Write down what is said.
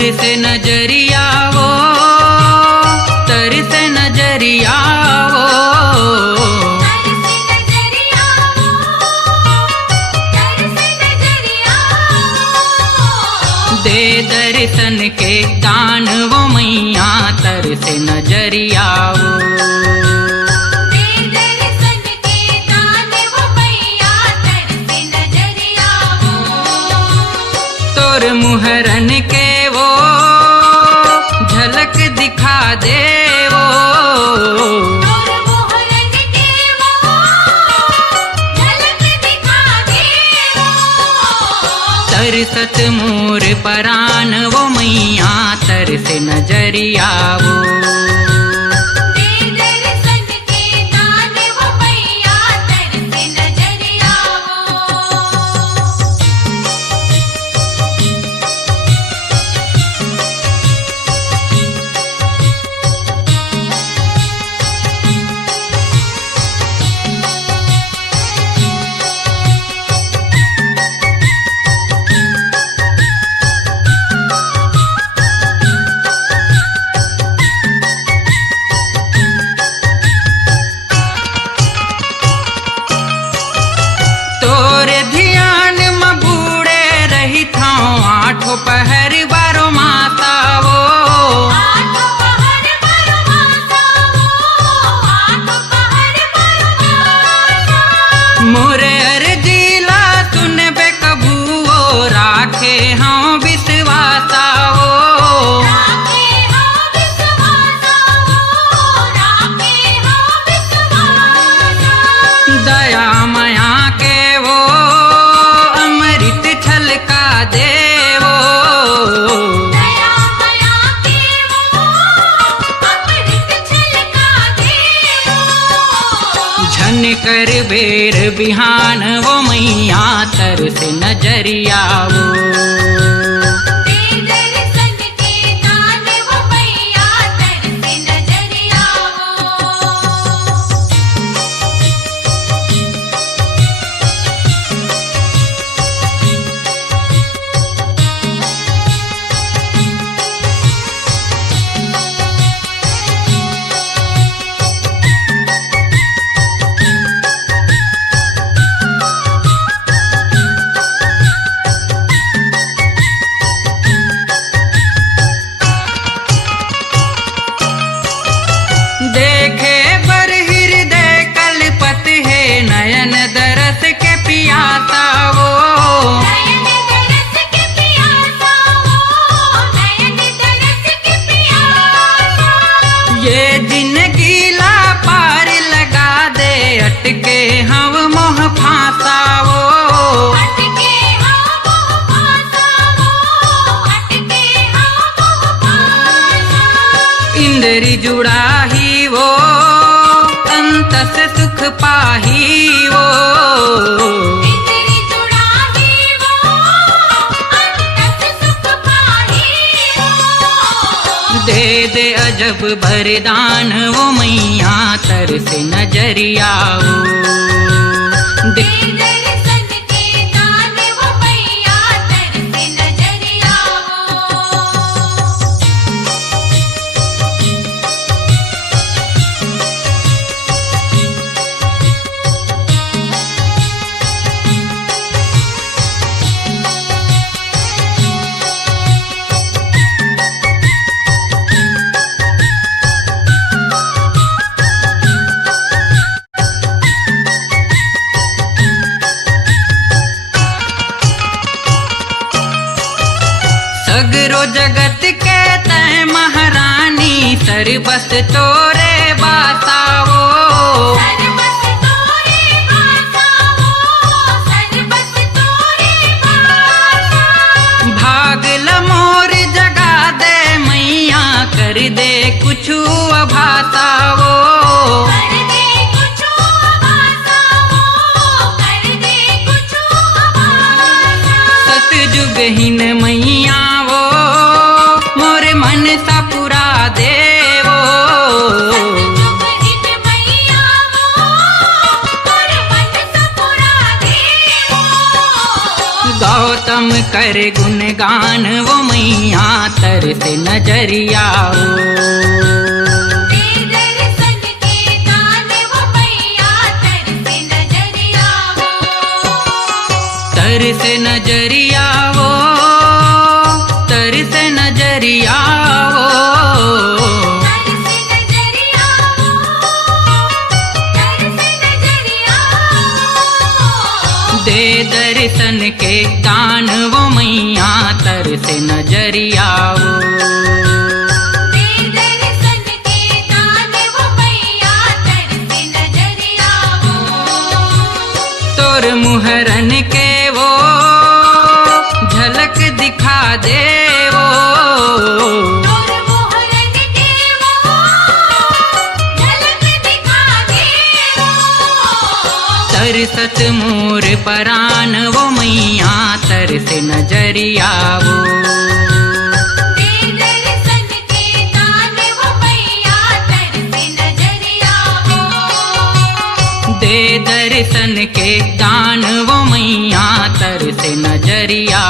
तरसे नजरिया वो, तरसे नजरिया वो, दे दर्शन के दान वो मैया तरसे नजरिया वो, दे दर्शन के दान वो मैया तरसे नजरिया वो। तोर मुहरन के वो झलक दिखा दे वो, तोर मोहरन के वो झलक दिखा दे वो। तरसत मोर परान वो मैया तरसे नजरिया वो, दे दर्शन के दान वो मैया तरसे नजरिया वो। तोरे ध्यान में बूढ़े रही था आठों पहर बारो माता वो, आठों पहर बारो माता वो, आठों पहर बारो माता। मोरे अर्जीला सुन बे कभू वो, राखे हाँ विश्वासा वो, राखे हो विश्वासा वो, राखे हो विश्वासा। दया माया के वो अमृत छलका दे वो, दया माया के वो अमृत छलका दे वो। झन कर बेर बिहान वो मैया तरसे नजरिया वो, दे दर्शन के दान वो मैया तरसे नजरिया वो। देखे बर हृदय कलपत है नयन दरस के पियासा वो, नयन दरस के पियासा वो, नयन दरस के पियासा। ये जिंदगी ला पार लगा दे अटके हम मोह फांसा वो, अटके हम मोह फांसा वो, अटके हम मोह फांसा। इंद्री जुड़ा ही वो अंत से सुख पाही वो, इंद्री जुड़ा ही वो अंत से सुख पाही वो। दे दे अजब वरदान वो मैया तरसे नजरिया वो, दे दर्शन के दान वो मैया तरसे नजरिया वो। सगरो जगत के तय महारानी सरबस तोरे बासावो, सरबस तोरे बासावो, सरबस तोरे बासा। भाग लमोर जगा दे मैया कर दे कुछ अभासावो, कर दे कुछ बासावो, कर दे कुछ बासा। सतयुगहीन मैया वो मोर मन सा पुरा देवो, सतयुगहीन मैया वो मोर मन सा पुरा देवो। गौतम कर गुणगान वो मैया तरसे नजरिया वो दे दर्शन के दान वो मैया तरसे नजरिया वो तरसे नजरिया वो तरसे नजरिया वो तरसे नजरिया वो तरसे नजरिया वो दे दर्शन के दान वो मैया तरसे नजरिया वो दे दर्शन के दान वो मैया तरसे नजरिया वो तोर मुहरन के वो झलक दिखा दे वो तोर मोहरन के वो झलक दिखा दे वो तरसत मोर परान वो मैया तरसे नजरिया वो दे दर्शन के दान वो मैया तरसे नजरिया वो दे दर्शन के दान वो मैया तरसे नजरिया